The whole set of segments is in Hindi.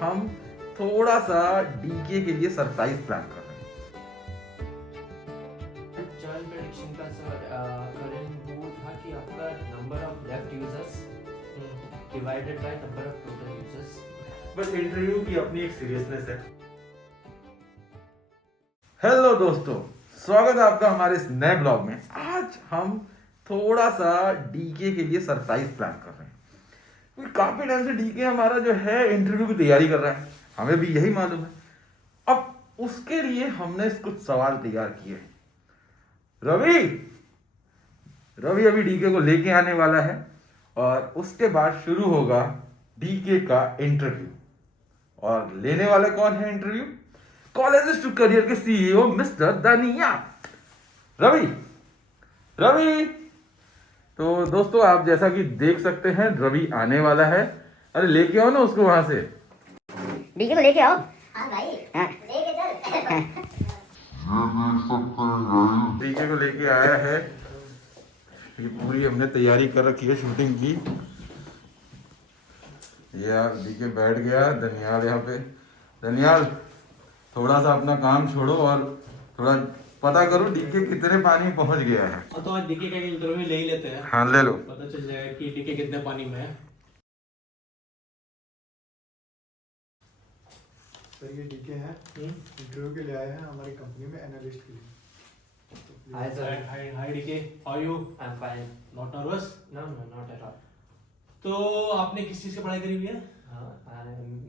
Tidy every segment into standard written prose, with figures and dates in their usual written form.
हम थोड़ा सा डीके के लिए सरप्राइज प्लान कर रहे हैं। चर्न प्रेडिक्शन का सर करंट वो था कि आपका number of left users divided by number of total users. बस इंटरव्यू की अपनी एक सीरियसनेस है। हेलो दोस्तों, स्वागत है आपका हमारे इस नए ब्लॉग में। आज हम थोड़ा सा डीके के लिए सरप्राइज प्लान कर रहे हैं। क्योंकि काफी टाइम से डीके हमारा जो है इंटरव्यू की तैयारी कर रहा है, हमें भी यही मालूम है। अब उसके लिए हमने कुछ सवाल तैयार किए हैं। रवि रवि अभी डीके को लेके आने वाला है और उसके बाद शुरू होगा डीके का इंटरव्यू। और लेने वाले कौन है इंटरव्यू? कॉलेजेस टू करियर के सीईओ मिस्टर दानिया। रवि रवि तो दोस्तों, आप जैसा कि देख सकते हैं रवि आने वाला है। अरे लेके आओ ना उसको वहां से। डीके को लेके आओ। हाँ भाई हाँ। लेके चल। डीके को लेके आया है। ये पूरी हमने तैयारी कर रखी है शूटिंग की। ये यार डीके बैठ गया। धनियाल यहाँ पे। धनियाल, थोड़ा सा अपना काम छोड़ो और थोड़ा पता करो डीके कितने पानी में पहुंच गया है। और तो आज डीके का इंटरव्यू ले ही लेते हैं, हाँ ले लो। पता चल जाएगा कि डीके कितने पानी में है। सर ये डीके हैं, इंटरव्यू के लिए आए हैं हमारी कंपनी में एनालिस्ट के लिए। तो hi sir, hi DK, how are you? I am fine. Not nervous? No no not at all. तो आपने किस चीज़ की पढ़ाई करी हुई है?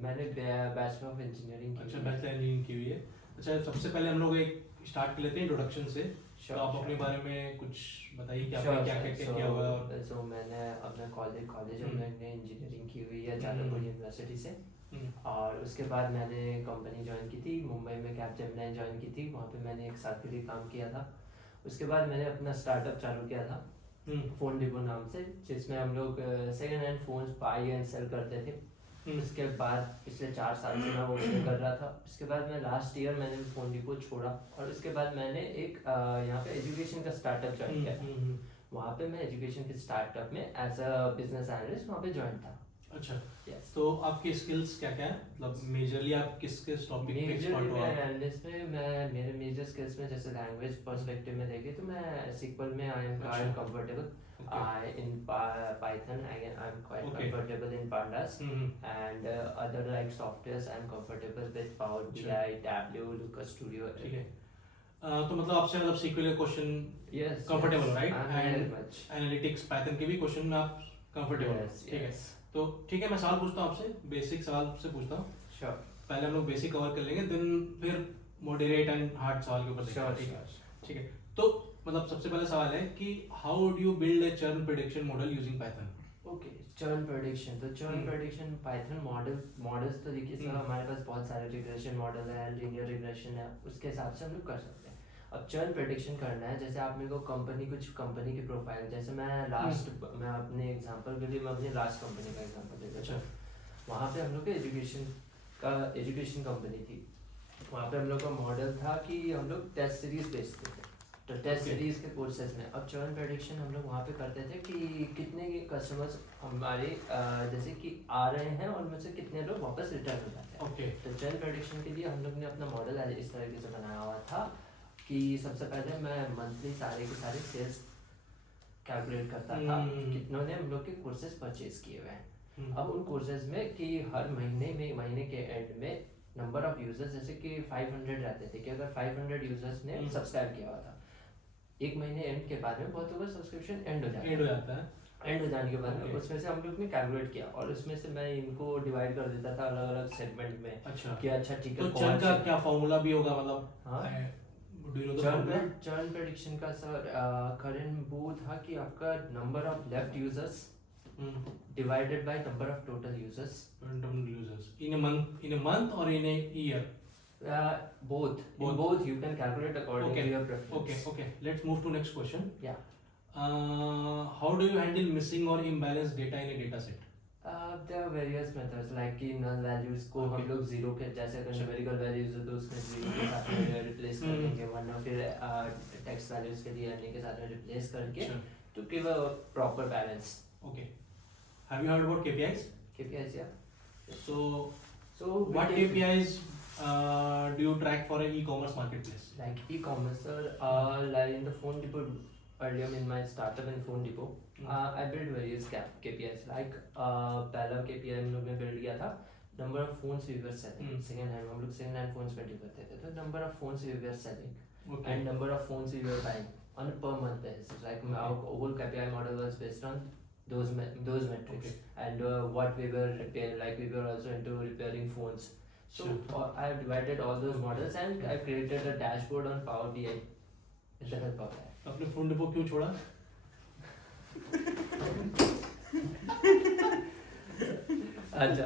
मैंने बैचलर ऑफ इंजीनियरिंग की। अच्छा, बैचलर इंजीनियरिंग की हुई है। अच्छा, सबसे पहले हम लोग एक स्टार्ट कर लेते हैं इंट्रोडक्शन से। तो आप अपने बारे में कुछ बताइए कि आपने क्या क्या किया हुआ है। और सो मैंने अपना कॉलेज में मैंने इंजीनियरिंग की हुई है जादवपुर यूनिवर्सिटी से। और उसके बाद मैंने कंपनी ज्वाइन की थी मुंबई में, कैपजेमिनी ज्वाइन की थी। वहाँ पे मैंने एक साल के लिए काम किया था। उसके बाद मैंने अपना स्टार्टअप चालू किया था फोन डिपो नाम से, जिसमें हम लोग second hand phones buy and sell करते थे। उसके बाद पिछले 4 साल से मैं वो कर रहा था। उसके बाद मैं लास्ट ईयर मैंने फोन डिपो छोड़ा और उसके बाद मैंने एक यहाँ पे एजुकेशन का स्टार्टअप ज्वाइन किया। वहाँ पे मैं एजुकेशन के स्टार्टअप में एज अ बिजनेस एनालिस्ट वहाँ पे ज्वाइन था। अच्छा, यस। तो आपकी स्किल्स क्या क्या है? मतलब मेजरली आप किस किस टॉपिक पे एक्सपर्ट हो? एनालिस्ट में मैं मेरे मेजर स्किल्स में जैसे लैंग्वेज पर्सपेक्टिव में देखें तो मैं SQL में I am quite comfortable. In Python I'm quite comfortable in pandas. And other like softwares I'm comfortable with Power BI, Tableau, Looker Studio. ठीक है। तो मतलब आपसे मतलब SQL के question Yes, comfortable, right? very and much. Analytics Python के भी क्वेश्चन में आप कंफर्टेबल हो? Yes, ठीक है। yes. तो ठीक है, मैं सवाल पूछता हूँ आपसे, बेसिक सवाल से पूछता हूँ। Sure. पहले हम लोग बेसिक कवर कर लेंगे, देन फिर मॉडरेट एंड हार्ड सवाल के ऊपर देखते हैं। Sure. ठीक है। तो मतलब सबसे पहला सवाल है कि how do you build a churn prediction model using Python? Okay, churn prediction. तो churn prediction Python मॉडल्स तो देखिए सर, हमारे पास बहुत सारे रिग्रेशन मॉडल है, लीनियर रिग्रेशन है, उसके हिसाब से हम लोग कर सकते हैं। अब चर्न प्रेडिक्शन करना है, जैसे आप मेरे को कुछ कंपनी की प्रोफाइल, जैसे मैं अपने एग्जांपल के लिए मैं अपनी लास्ट कंपनी का एग्जांपल दे देता हूँ। वहाँ पे हम लोग का एजुकेशन कंपनी थी। वहाँ पे हम लोग का मॉडल था कि हम लोग टेस्ट सीरीज बेचते थे। तो टेस्ट सीरीज के कोर्सेज में अब चर्न प्रेडिक्शन हम लोग वहाँ पे करते थे कि कितने कस्टमर्स हमारे जैसे कि आ रहे हैं और उनमें से कितने लोग वापस रिटर्न हो जाते हैं। तो चर्न प्रेडिक्शन के लिए हम लोग ने अपना मॉडल इस तरीके से बनाया हुआ था कि सबसे पहले मैं मंथली सारे के सारे सेल्स कैलकुलेट करता था, कितनों ने हम लोग के कोर्सेज परचेज किए हुए हैं। अब उन कोर्सेज में कि हर महीने के एंड में नंबर ऑफ यूजर्स, जैसे कि 500 रहते थे, कि अगर 500 यूजर्स ने सब्सक्राइब किया हुआ था, एक महीने एंड के बाद में बहुतों का सब्सक्रिप्शन एंड हो जाता है। एंड हो जाने के बाद में उसमें से हम लोग ने कैलकुलेट किया और उसमें से मैं इनको डिवाइड कर देता था अलग अलग सेगमेंट में। अच्छा, कि अच्छा ठीक है, तो चर्न का क्या फॉर्मूला भी होगा? मतलब हाँ, do you know the formula? Churn prediction का सर करंट वो था कि आपका number of left users divided by number of total users. in a month or in a year? Both. In both you can calculate according to your preference. Okay. Let's move to next question. Yeah. How do you handle missing or imbalanced data in a data set? There are various methods like कि null values को हम लोग जीरो के, जैसे अगर numerical values है तो उसमें जीरो के साथ में रिप्लेस कर देंगे, वरना फिर टेक्स्ट वैल्यूज के लिए अन्य के साथ में रिप्लेस करके to give a proper balance. Okay. Have you heard about KPIs? KPIs, yeah. So So What KPIs do you track for an e-commerce marketplace? like e-commerce, like in the Phone Depot, earlier in my startup in Phone Depot, I built various KPIs. Like पहला KPI हम लोग ने build किया था number of phones we were selling. Second hand हम लोग second hand phones में deal करते थे, तो number of phones we were selling and number of phones we were buying on a per month basis. Like our whole KPI model was based on those metrics and what we were repairing. Like we were also into repairing phones. So I have divided all those models and I created a dashboard on Power BI with the help of that. अपने फोन डिपो क्यों छोड़ा? अच्छा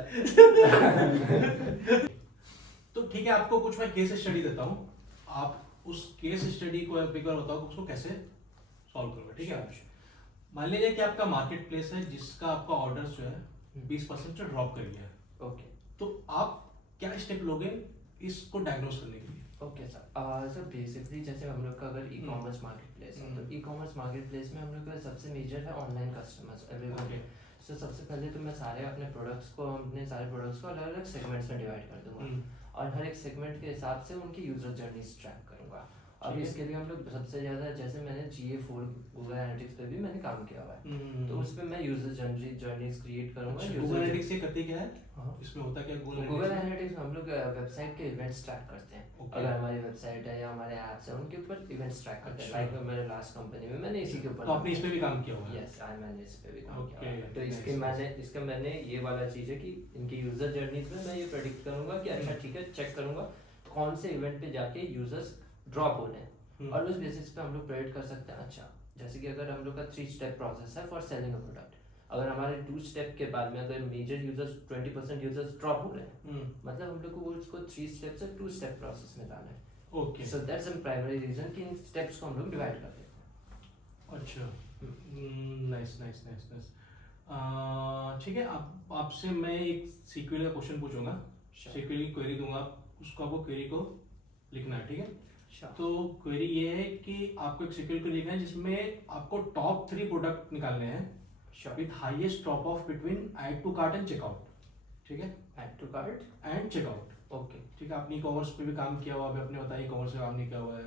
तो ठीक है, आपको कुछ मैं केस स्टडी देता हूँ, आप उस केस स्टडी को एक बार बताओ उसको कैसे सॉल्व करोगे, ठीक है? मान लीजिए कि आपका मार्केट प्लेस है जिसका आपका ऑर्डर जो है 20% से ड्रॉप कर गया है, ओके तो आप क्या स्टेप लोगे इसको डायग्नोज करने के लिए? ओके सर बेसिकली जैसे हम लोग का अगर ई कॉमर्स मार्केट प्लेस है तो ई कॉमर्स मार्केट प्लेस में हम लोग का सबसे मेजर है ऑनलाइन कस्टमर्स एवरीवन। सो सबसे पहले तो मैं अपने प्रोडक्ट्स को अलग अलग सेगमेंट्स में डिवाइड कर दूंगा और हर एक सेगमेंट के हिसाब से उनकी यूजर जर्नीज ट्रैक करूंगा। अब इसके लिए हम लोग सबसे ज़्यादा जैसे मैंने GA4 गूगल एनालिटिक्स पे भी मैंने काम किया हुआ है, तो उस पर मैं यूजर जर्नीज क्रिएट करूंगा। गूगल एनालिटिक्स ये करती क्या है? हाँ। इसमें होता क्या? गूगल एनालिटिक्स में हम लोग वेबसाइट के इवेंट्स ट्रैक करते हैं। अगर हमारी वेबसाइट है या हमारे ऐप्स है उनके ऊपर इवेंट्स ट्रैक करते हैं। लाइक मेरे लास्ट कंपनी में मैंने इसी के ऊपर, तो आपने इस पे भी काम किया हुआ है? यस मैंने इस पे भी काम किया Okay, हुआ है। तो इसका मैंने ये वाला चीज़ है कि इनकी यूजर जर्नीज में मैं ये प्रेडिक्ट करूंगा कि अच्छा ठीक है, चेक करूंगा कौन से इवेंट पे जाके यूजर्स ड्रॉप हो रहे हैं और उस बेसिस पे हम लोग प्रेडिक्ट कर सकते हैं। अच्छा जैसे कि अगर हम लोग का 3 स्टेप प्रोसेस है फॉर सेलिंग अ प्रोडक्ट, अगर हमारे 2 स्टेप के बाद में अगर मेजर यूजर्स 20% यूजर्स ड्रॉप हो रहे हैं, मतलब हम लोग को उसको 3 स्टेप से 2 स्टेप प्रोसेस में लाना है। Okay, so that's the primary reason कि इन स्टेप्स को हम लोग डिवाइड कर देते हैं। अच्छा, नाइस नाइस नाइस नाइस। ठीक है, आपसे मैं एक सीक्वल का क्वेश्चन पूछूंगा, सीक्वल की क्वेरी दूंगा, उसको आपको क्वेरी को लिखना है, ठीक है? तो क्वेरी ये है कि आपको एक सीक्वल को लिखना है जिसमें आपको टॉप 3 प्रोडक्ट निकालने हैं with highest drop off between add to cart and checkout, ठीक है? Add to cart and checkout, okay ठीक है? आपने ई-कॉमर्स पे भी काम किया हुआ है, आपने बताया ई-कॉमर्स पे काम नहीं किया हुआ है,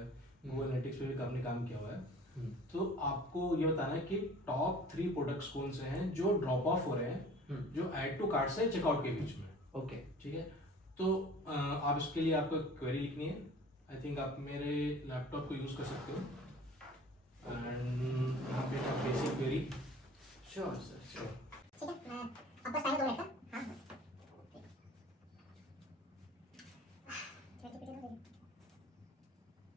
गूगल एनालिटिक्स पे भी आपने काम किया हुआ है, तो आपको ये बताना है कि टॉप 3 प्रोडक्ट्स कौन से हैं जो ड्रॉप ऑफ हो रहे हैं जो ऐड टू कार्ट से चेकआउट के बीच में, ओके ठीक है? तो आप इसके लिए आपको क्वेरी लिखनी है। आई थिंक आप मेरे लैपटॉप को यूज कर सकते हो एंड यहाँ पे आप basic query. Sure sir sure. ठीक है, मैं आपका टाइम 2 मिनट का। हाँ चैट जीपीटी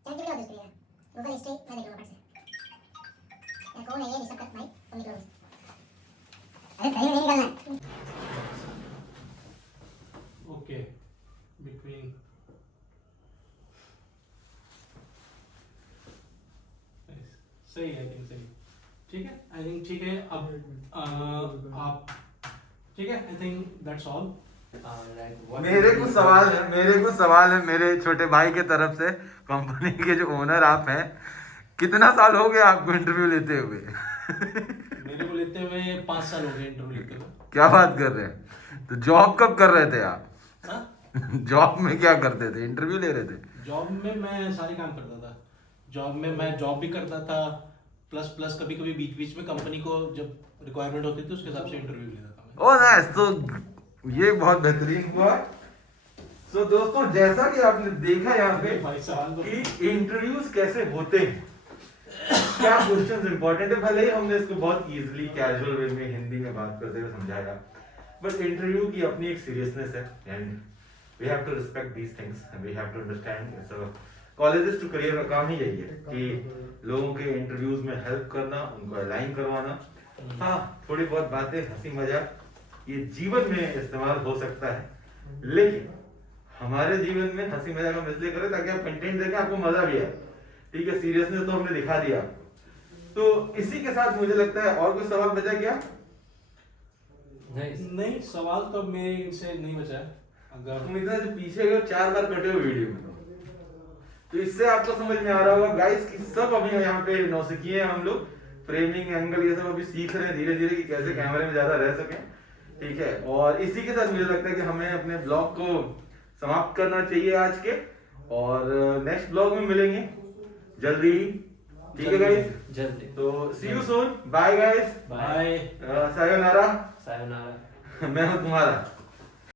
और दूसरी है गूगल हिस्ट्री, मैं देख लूंगा फट से। यार कौन है ये डिस्टर्ब कर भाई, तुम निकलो। अरे सही में नहीं निकलना है। ओके, बिटवीन सही है, आई थिंक सही, ठीक है? आई थिंक ठीक है। अब आप ठीक है, आई थिंक दैट्स ऑल। मेरे कुछ सवाल है मेरे छोटे भाई के तरफ से, कंपनी के जो ओनर आप हैं, कितना साल हो गया आपको इंटरव्यू लेते हुए? मेरे को लेते हुए 5 साल हो गए इंटरव्यू लेते हुए। क्या बात कर रहे हैं? तो जॉब कब कर रहे थे आप? हाँ? जॉब में क्या करते थे? इंटरव्यू ले रहे थे? जॉब में मैं सारे काम करता था। जॉब में मैं जॉब भी करता था, प्लस कभी कभी बीच बीच में कंपनी को जब रिक्वायरमेंट होती थी उसके हिसाब से इंटरव्यू लेता था मैं। ओह नाइस, तो ये बहुत बेहतरीन हुआ। सो दोस्तों, जैसा कि आपने देखा यहाँ पे भाई सवाल तो कि इंटरव्यूज कैसे होते हैं, क्या क्वेश्चंस इंपॉर्टेंट है। भले ही हमने इसको बहुत इजीली कैजुअल वे में हिंदी में बात करते हुए समझाया, बट इंटरव्यू की अपनी एक सीरियसनेस है and we have to respect these things, we have to understand. It's colleges to career का काम ही यही है कि लोगों के इंटरव्यूज में हेल्प करना, उनको अलाइन करवाना। हाँ, थोड़ी बहुत बातें हंसी मजाक ये जीवन में इस्तेमाल हो सकता है, लेकिन हमारे जीवन में हंसी मजाक हम इसलिए करें ताकि आप कंटेंट देखें, आपको मजा भी आए, ठीक है? सीरियसनेस तो हमने दिखा दिया। तो इसी के साथ मुझे लगता है और कोई सवाल बचा क्या? नहीं, सवाल तो मेरे इनसे नहीं बचा है। अगर तुम इतना जो पीछे गए 4 बार कटे हुए वीडियो में, तो इससे आपको समझ में आ रहा होगा गाइस कि सब अभी यहाँ पे नौसिखिए हैं हम लोग, फ्रेमिंग एंगल ये सब अभी सीख रहे हैं धीरे धीरे कि कैसे कैमरे में ज्यादा रह सकें। ठीक है, और इसी के साथ मुझे लगता है कि हमें अपने ब्लॉग को समाप्त करना चाहिए आज के, और नेक्स्ट ब्लॉग में मिलेंगे जल्दी ही, ठीक है गाइस? जल्दी। तो see you soon, bye guys, bye. Sayonara. Sayonara. मैं हूं तुम्हारा